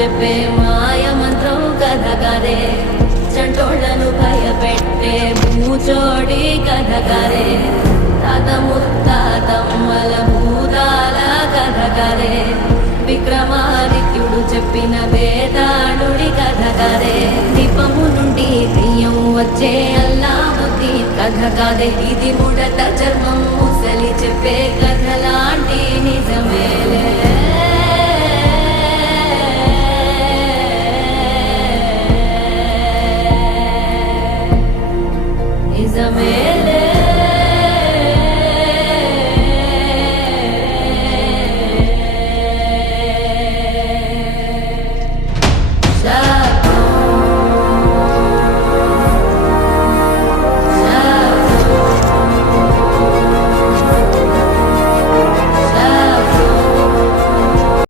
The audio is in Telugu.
చెప్పే మాయ మంత్రం కథ కదే చంటోళ్లను భయపెట్టే భూచోడి కథ కదే తాత ముత్తాతమ్మల భూతాల కథ కదే విక్రమాదిత్యుడు చెప్పిన వేదాళుడి కథ కదే దీపము నుండి దెయ్యం వచ్చే అల్లావుద్దీన్ కథ కదే ఇది ముడత చర్మం ముసలి చెప్పే కథలాంటి నిజమేలే.